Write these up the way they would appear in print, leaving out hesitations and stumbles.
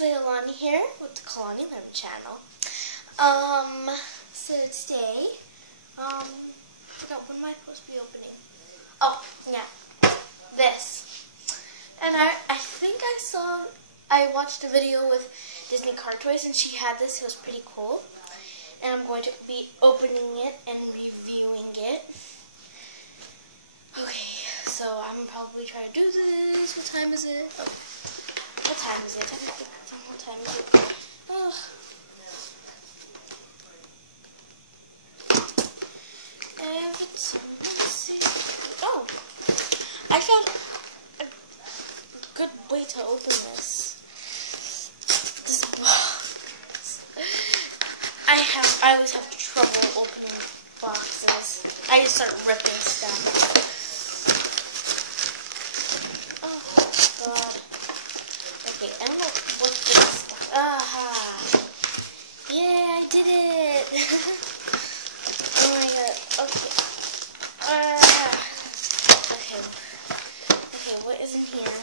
Leilani here with the Kalani Lemon channel. So today, I forgot when am I supposed to be opening? Oh, yeah, this. And I think I watched a video with Disney Car Toys and she had this. It was pretty cool. And I'm going to be opening it and reviewing it. Okay, so I'm probably trying to do this. What time is it? Oh, what time is it? What time is it? Oh. Let's see. Oh, I found a good way to open this. This box. I always have trouble opening boxes. I just start ripping stuff. Oh God. Okay, I don't know what this is. Aha. Yeah, I did it. Oh my God. Okay. Okay, what is in here?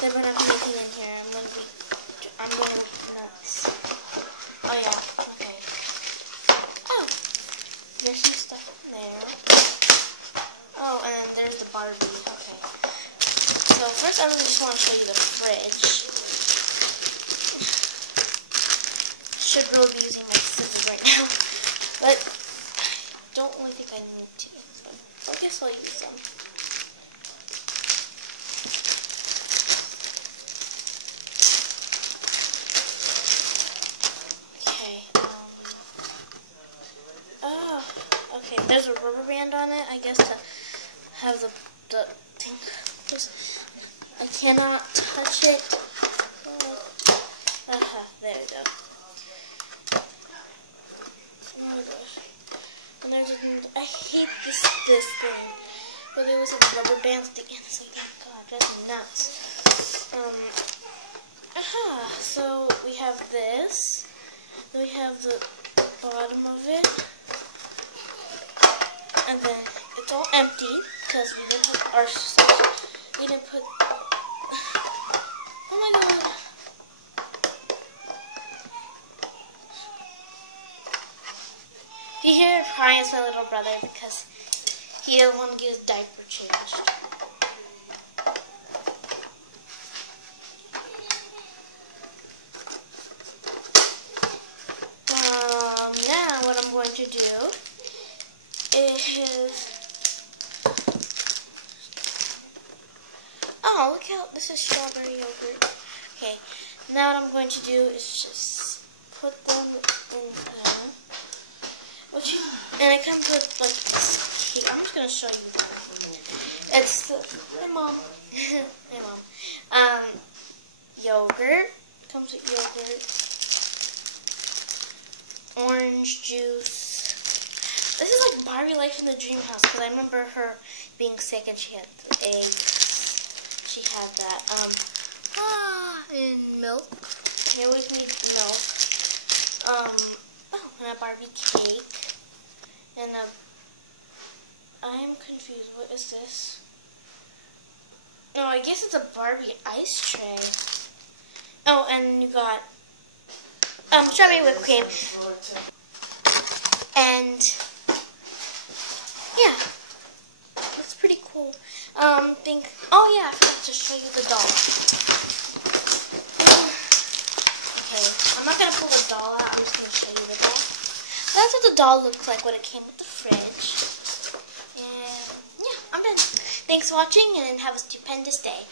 There better not be anything in here. I'm going to be nuts. Oh yeah, okay. Oh, there's some stuff in there. Oh, and there's the Barbie. Okay. So first I really just want to show you the fridge. Should really be using my scissors right now. But I don't really think I need to. But I guess I'll use them. Okay, there's a rubber band on it, I guess, to have the thing. I cannot touch it. There we go. Oh my gosh. And there's I hate this thing. But it was a rubber band sticking. It's like, oh God, that's nuts. So we have this. Then we have the bottom of it. And then it's all empty because we didn't put our stuff. We didn't put. Oh my God. If you hear crying, it's my little brother because he doesn't want to get his diaper changed. Now what I'm going to do is, oh, look how this is strawberry yogurt. Okay, now what I'm going to do is just put them in there. And it comes with like this cake. I'm just gonna show you that. It's the hey mom, hey mom. Yogurt. It comes with yogurt, orange juice. This is like Barbie Life in the Dream House because I remember her being sick and she had eggs. She had that. And milk. They always need milk. And a Barbie cake. And I'm confused. What is this? Oh, I guess it's a Barbie ice tray. Oh, and you got strawberry whipped cream. And yeah, that's pretty cool. Oh yeah, I forgot to show you the doll. Okay, I'm not gonna pull the doll out. I'm just gonna show you the doll. That's what the doll looks like when it came with the fridge. And yeah, I'm done. Thanks for watching and have a stupendous day.